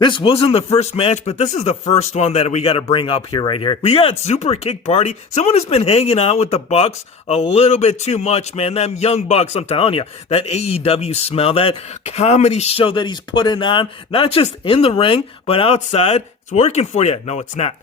This wasn't the first match, but this is the first one that we got to bring up here, right here. We got Super Kick Party. Someone has been hanging out with the Bucks a little bit too much, man. Them young Bucks, I'm telling you, that AEW smell, that comedy show that he's putting on, not just in the ring, but outside. It's working for you. No, it's not.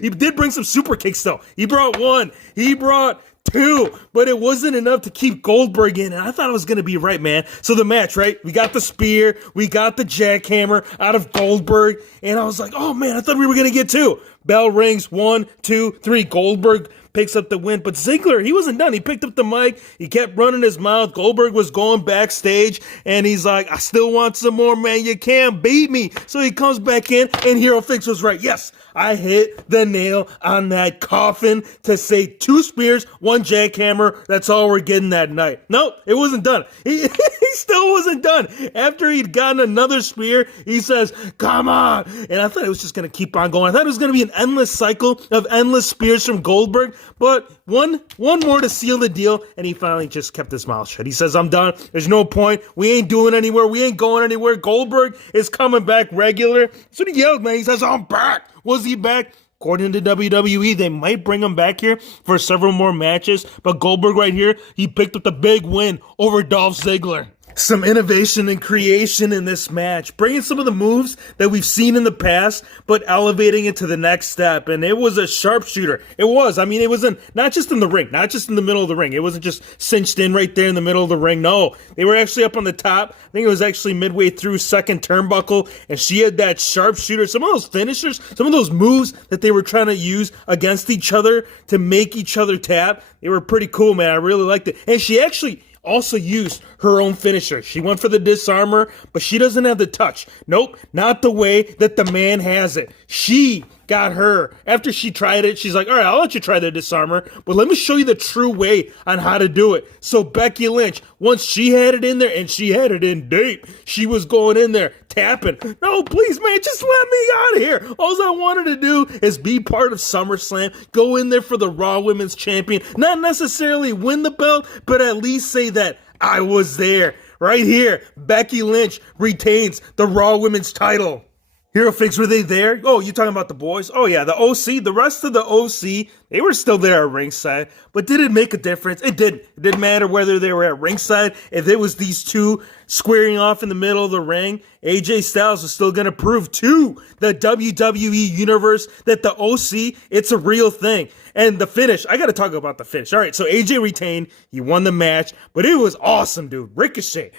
He did bring some super kicks, though. He brought one. He brought two, but it wasn't enough to keep Goldberg in, and I thought it was going to be right, man. So the match, right? We got the spear, we got the jackhammer out of Goldberg, and I was like, oh man, I thought we were going to get two. Bell rings, 1, 2, 3. Goldberg picks up the win, but Ziggler, he wasn't done. He picked up the mic, he kept running his mouth. Goldberg was going backstage, and he's like, I still want some more, man. You can't beat me. So he comes back in, and Hero Fix was right. Yes, I hit the nail on that coffin to say 2 spears, 1 jackhammer. That's all we're getting that night. Nope, it wasn't done. He still wasn't done. After he'd gotten another spear, he says, come on. And I thought it was just going to keep on going. I thought it was going to be an endless cycle of endless spears from Goldberg, but one more to seal the deal, and he finally just kept his mouth shut. He says, I'm done. There's no point. We ain't doing anywhere. We ain't going anywhere. Goldberg is coming back regular. So he yelled, man. He says, I'm back. Was he back? According to WWE, they might bring him back here for several more matches, but Goldberg right here, he picked up the big win over Dolph Ziggler. Some innovation and creation in this match, bringing some of the moves that we've seen in the past, but elevating it to the next step. And it was a sharpshooter. It was. I mean, it wasn't not just in the ring, not just in the middle of the ring. It wasn't just cinched in right there in the middle of the ring. No, they were actually up on the top. I think it was actually midway through second turnbuckle, and she had that sharpshooter. Some of those finishers, some of those moves that they were trying to use against each other to make each other tap, they were pretty cool, man. I really liked it. And she actually also used her own finisher. She went for the disarmer, but she doesn't have the touch. Nope, not the way that the man has it. She got her. After she tried it, she's like, all right, I'll let you try the disarmer, but let me show you the true way on how to do it. So Becky Lynch, once she had it in there, and she had it in deep, she was going in there, tapping. No, please, man, just let me out of here. All I wanted to do is be part of SummerSlam, go in there for the Raw Women's Champion, not necessarily win the belt, but at least say that I was there. Right here, Becky Lynch retains the Raw Women's title. Hero Figs, were they there? Oh, you talking about the boys? Oh yeah, the OC, the rest of the OC, they were still there at ringside. But did it make a difference? It didn't. It didn't matter whether they were at ringside. If it was these two squaring off in the middle of the ring, AJ Styles was still going to prove to the WWE Universe that the OC, it's a real thing. And the finish, I got to talk about the finish. All right, so AJ retained. He won the match, but it was awesome, dude. Ricochet.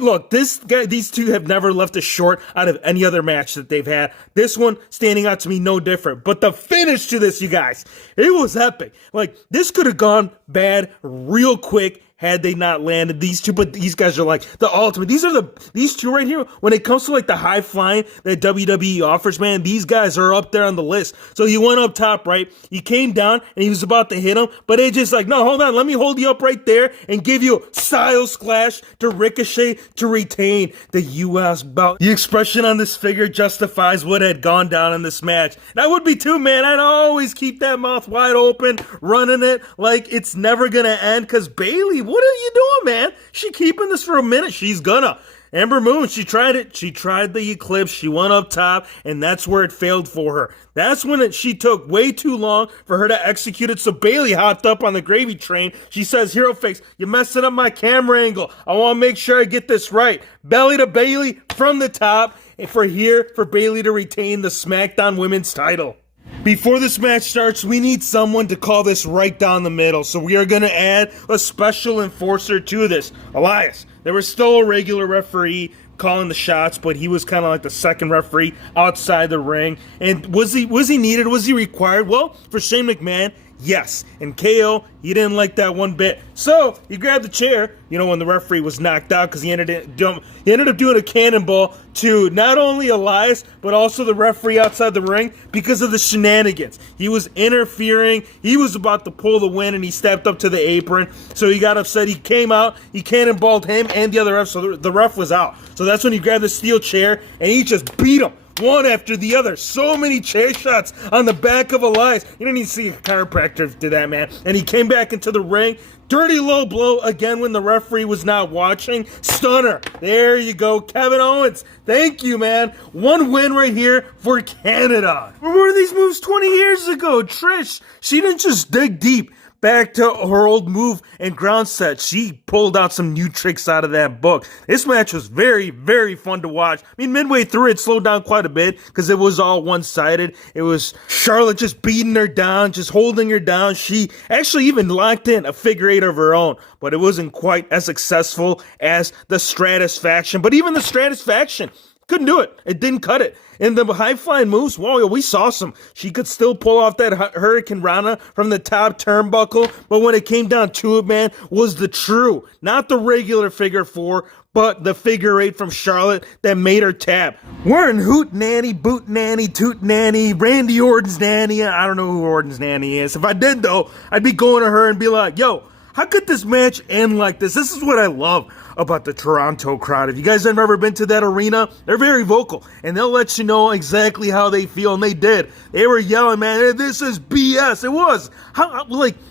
Look, these two have never left us short out of any other match that they've had. This one standing out to me no different. But the finish to this, you guys, it was epic. Like, this could have gone bad real quick had they not landed these two, but these guys are like the ultimate. These two right here, when it comes to like the high flying that WWE offers, man, these guys are up there on the list. So he went up top, right? He came down and he was about to hit him, but AJ's like, no, hold on, let me hold you up right there and give you a style splash to Ricochet to retain the U.S. belt. The expression on this figure justifies what had gone down in this match. And I would be too, man. I'd always keep that mouth wide open, running it like it's never gonna end, because Bayley, what are you doing, man? She keeping this for a minute. She's gonna. Ember Moon, she tried it. She tried the Eclipse. She went up top, and that's where it failed for her. That's when she took way too long for her to execute it. So Bayley hopped up on the gravy train. She says, Hero Fix, you're messing up my camera angle. I want to make sure I get this right. Belly to Bayley from the top, and for Bayley to retain the SmackDown Women's title. Before this match starts, we need someone to call this right down the middle. So we are going to add a special enforcer to this. Elias. There was still a regular referee calling the shots, but he was kind of like the second referee outside the ring. And was he needed? Was he required? Well, for Shane McMahon, yes. And KO, he didn't like that one bit. So he grabbed the chair, when the referee was knocked out, because he ended up doing a cannonball to not only Elias, but also the referee outside the ring because of the shenanigans. He was interfering. He was about to pull the win, and he stepped up to the apron. So he got upset. He came out. He cannonballed him and the other ref, so the ref was out. So that's when he grabbed the steel chair, and he just beat him one after the other. So many chair shots on the back of Elias. You didn't even see a chiropractor do that, man. And he came back into the ring. Dirty low blow again when the referee was not watching. Stunner. There you go. Kevin Owens. Thank you, man. One win right here for Canada. Where were these moves 20 years ago? Trish, she didn't just dig deep back to her old move and ground set. She pulled out some new tricks out of that book. This match was very, very fun to watch. I mean, midway through it slowed down quite a bit because it was all one-sided. It was Charlotte just beating her down, just holding her down. She actually even locked in a figure eight of her own, but it wasn't quite as successful as the Stratus faction. But even the Stratus faction couldn't do it. It didn't cut it. And the high-flying moves, well, we saw some. She could still pull off that Hurricane Rana from the top turnbuckle, but when it came down to it, man, was the true, not the regular figure four, but the figure eight from Charlotte that made her tap. We're in Hoot Nanny, Boot Nanny, Toot Nanny, Randy Orton's nanny. I don't know who Orton's nanny is. If I did, though, I'd be going to her and be like, yo, how could this match end like this? This is what I love about the Toronto crowd. If you guys have ever been to that arena, they're very vocal, and they'll let you know exactly how they feel, and they did. They were yelling, man, this is BS. It was.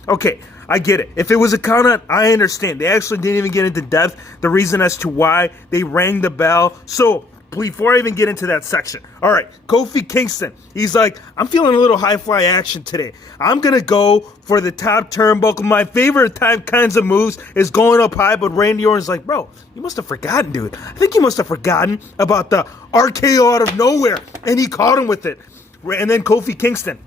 Okay, I get it. If it was a count-out, I understand. They actually didn't even get into depth, the reason as to why they rang the bell. So, before I even get into that section, all right, Kofi Kingston, he's like, I'm feeling a little high-fly action today. I'm going to go for the top turnbuckle. My favorite kinds of moves is going up high, but Randy Orton's like, bro, you must have forgotten, dude. I think you must have forgotten about the RKO out of nowhere, and he caught him with it. And then Kofi Kingston,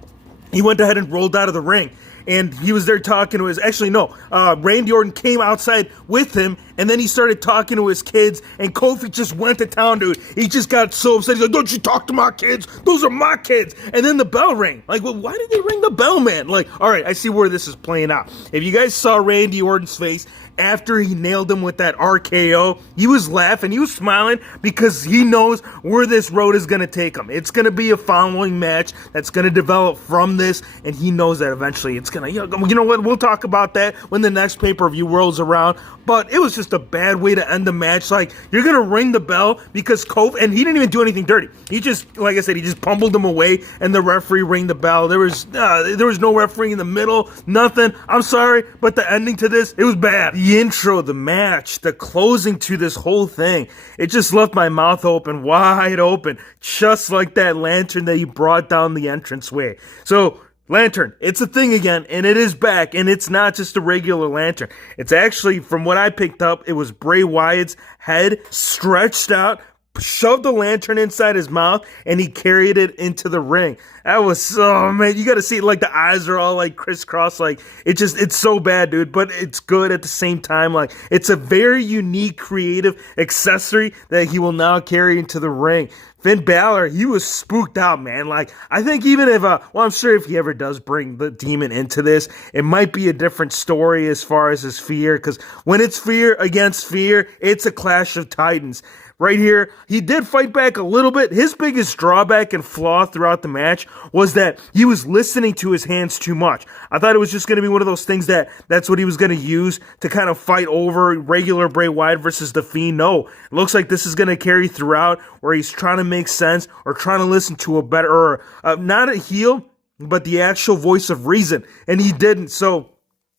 he went ahead and rolled out of the ring. And he was there talking to Randy Orton came outside with him, and then he started talking to his kids, and Kofi just went to town, dude. He just got so upset. He's like, don't you talk to my kids. Those are my kids. And then the bell rang. Like, well, why did they ring the bell, man? Like, all right, I see where this is playing out. If you guys saw Randy Orton's face after he nailed him with that RKO, he was laughing, he was smiling because he knows where this road is going to take him. It's going to be a following match that's going to develop from this, and he knows that eventually it's going to, you know what, we'll talk about that when the next pay-per-view rolls around, but it was just a bad way to end the match. Like, you're going to ring the bell because Kofi, and he didn't even do anything dirty. He just, like I said, he just pummeled him away, and the referee rang the bell. There was no referee in the middle, nothing. I'm sorry, but the ending to this, it was bad. The intro, the match, the closing to this whole thing, it just left my mouth open, wide open, just like that lantern that he brought down the entranceway. So, lantern, it's a thing again, and it is back, and it's not just a regular lantern. It's actually, from what I picked up, it was Bray Wyatt's head stretched out, shoved the lantern inside his mouth, and he carried it into the ring. That was so, man, you gotta see it, like the eyes are all like crisscross, like it's so bad, dude, but it's good at the same time. Like, it's a very unique, creative accessory that he will now carry into the ring. Finn Balor, he was spooked out, man. Like, I think even if, I'm sure if he ever does bring the demon into this, it might be a different story as far as his fear, because when it's fear against fear, it's a clash of titans. Right here, he did fight back a little bit. His biggest drawback and flaw throughout the match was that he was listening to his hands too much. I thought it was just going to be one of those things that's what he was going to use to kind of fight over regular Bray Wyatt versus The Fiend. No, it looks like this is going to carry throughout, where he's trying to make sense or trying to listen to a better, or not a heel, but the actual voice of reason, and he didn't. So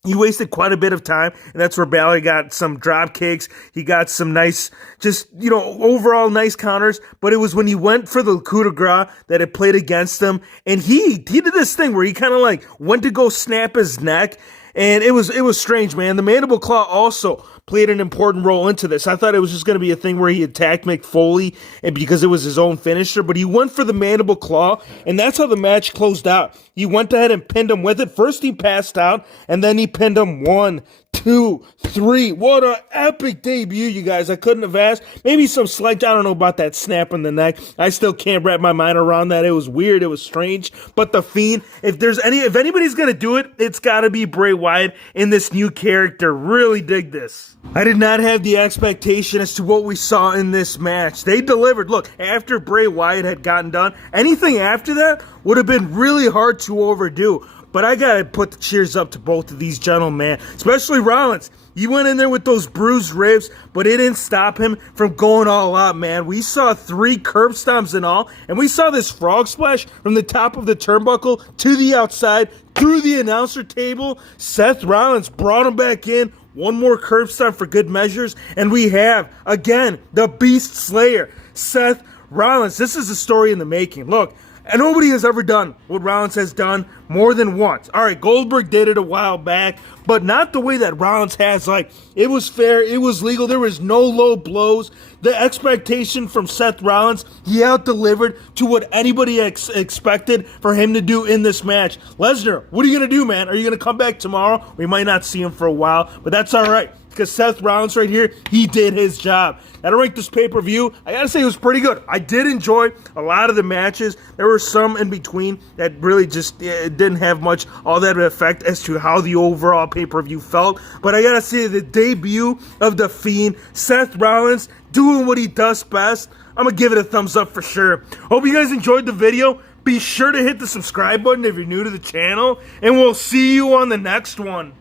he wasted quite a bit of time, and that's where Balor got some drop kicks. He got some nice, just, overall nice counters, but it was when he went for the coup de grace that it played against him, and he did this thing where he kind of like went to go snap his neck, and it was strange, man. The mandible claw also played an important role into this. I thought it was just going to be a thing where he attacked Mick Foley, and because it was his own finisher, but he went for the mandible claw, and that's how the match closed out. He went ahead and pinned him with it. First he passed out, and then he pinned him 1, 2, 3. What an epic debut, you guys. I couldn't have asked. Maybe some slight, I don't know about that snap in the neck. I still can't wrap my mind around that. It was weird. It was strange. But The Fiend, if anybody's going to do it, it's got to be Bray Wyatt in this new character. Really dig this. I did not have the expectation as to what we saw in this match. They delivered. Look, after Bray Wyatt had gotten done, anything after that would have been really hard to overdo. But I gotta put the cheers up to both of these gentlemen, man. Especially Rollins. He went in there with those bruised ribs, but it didn't stop him from going all out, man. We saw 3 curb stomps in all, and we saw this frog splash from the top of the turnbuckle to the outside, through the announcer table. Seth Rollins brought him back in. One more curb stomp for good measures, and we have, again, the Beast Slayer, Seth Rollins. This is a story in the making. Look, and nobody has ever done what Rollins has done more than once. All right, Goldberg did it a while back, but not the way that Rollins has. Like, it was fair, it was legal, there was no low blows. The expectation from Seth Rollins, he out-delivered to what anybody expected for him to do in this match. Lesnar, what are you going to do, man? Are you going to come back tomorrow? We might not see him for a while, but that's all right. Because Seth Rollins right here, he did his job. Now to rank this pay-per-view, I gotta say it was pretty good. I did enjoy a lot of the matches. There were some in between that really just didn't have much all that effect as to how the overall pay-per-view felt. But I gotta say the debut of the Fiend, Seth Rollins, doing what he does best, I'm gonna give it a thumbs up for sure. Hope you guys enjoyed the video. Be sure to hit the subscribe button if you're new to the channel, and we'll see you on the next one.